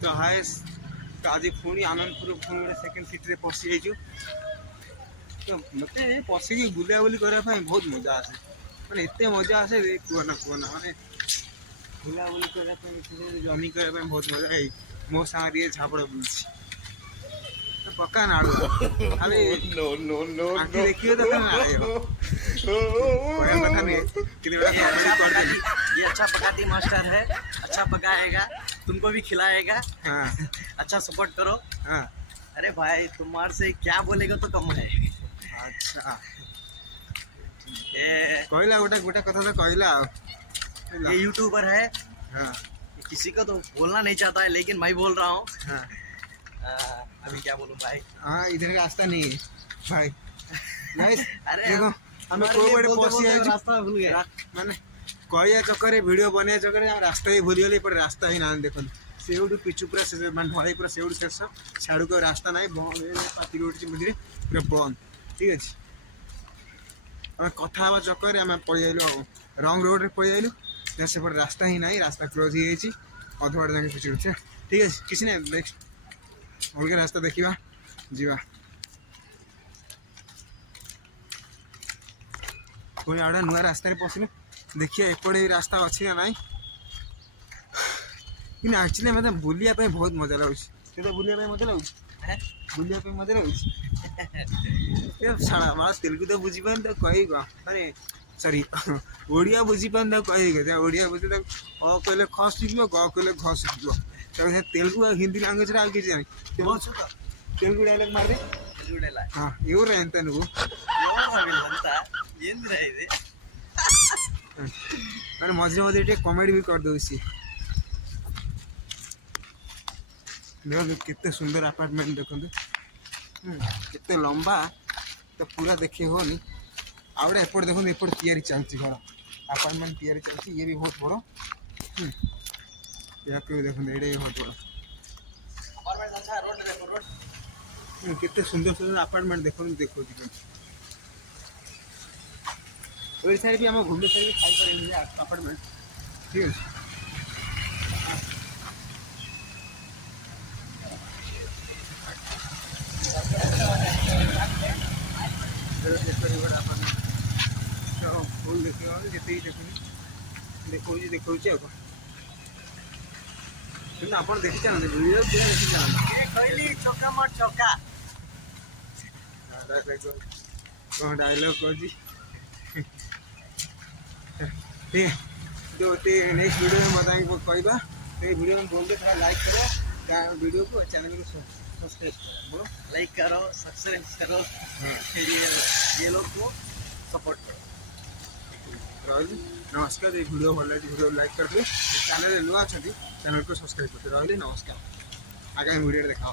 तो हाय तो आज पुणी आनंदपुर पुणी गोटे सेकेंड सिटी पशि जाइए तो मत पशिकी बुलाबुली करने बहुत मजा आसे मैंने एत मजा आसे कहना कहना मानने बुलाबुली करने जर्नी करने बहुत मजा है मो सांगे झापड़ बुलूसी तो पक्का नाड़ू खाली आंटी देखिए तो ये अच्छा पकाती मास्टर है, अच्छा पकाएगा, तुमको भी खिलाएगा। हाँ अच्छा सपोर्ट करो। हाँ अरे भाई तुम्हारे से क्या बोलेगा तो कम है। अच्छा ये कहला गोटे गोटे कथा तो कहला ये यूट्यूबर है। हाँ किसी को तो बोलना नहीं चाहता है लेकिन मैं बोल रहा हूँ। हाँ अभी क्या बोलूँ भाई। हाँ इधर का रास्ता नहीं है भाई गाइस अरे देखो हमें कोई बड़े पशि रास्ता भूल गया। माने कहया चक्कर वीडियो बनया चक्कर रास्ता ही भूली गली पर रास्ता ही ना देख से पिचु पूरा से ढलाई पूरा से शेष छाड़ू को रास्ता ना पाती रोड मझे पूरा बंद ठीक अच्छे आम कथा हाँ चक्कर आम पड़े आइलु रंग रोड में पड़े आइलु से रास्ता ही ना रास्ता क्लोज हो अधबाट जाके पिछड़ ठीक है किसी ना नेक्स्ट अलग रास्ता देखा जीवा पुणी आड़े नुआ रास्तार पशिले देखिए एपटे रास्ता अच्छी ना ना कि एक्चुअली मतलब बुलाया बहुत मजा लगुच बुलाया मजा लगुच बुलाया मजा लगुच छाड़ा मार तेलुगु तो बुझी पान तो कही माने सॉरी ओडिया बुझी पान तो कही ओडिया बुझे तो अ कहले ख शिखो ग कहले घ शिखो तेलुगु और हिंदी लैंग्वेज आगे किसी जानी तेलुगु डायलॉग मार दे हाँ इवर एंत నువ్వు मैंने मझे मझे टे कमेडी भी कर दूसरी देख केते सुंदर अपार्टमेंट देखो केते लंबा तो पूरा देखे होनी आउटे एपट देखो एपट तैयारी चलती घर अपार्टमेंट तैयारी चलती ये भी बहुत बड़ देखो ये बहुत बड़ केते सुंदर सुंदर अपार्टमेंट देखो देखो ओडिशा भी आम भुवनेश्वर भी खाई पारे अपार्टमेंट ठीक है फुल देखा जिते देखो देखो आप देखी चाहते वीडियो पूरा देखी चाहते चौका मत चौका कौन डायलॉग कह ठीक है तो नेक्स्ट वीडियो में बताएंगे कहवा तो वीडियो में बोल दे थोड़ा लाइक करो वीडियो को चैनल को सब्सक्राइब करो बोलो लाइक करो सब्सक्राइब करो ये लोग को सपोर्ट करो रही नमस्कार ये वीडियो भल लगे वीडियो लाइक करते चैनल नुआ अच्छा चैनल को सब्सक्राइब करते रही नमस्कार आगामी वीडियो देखा।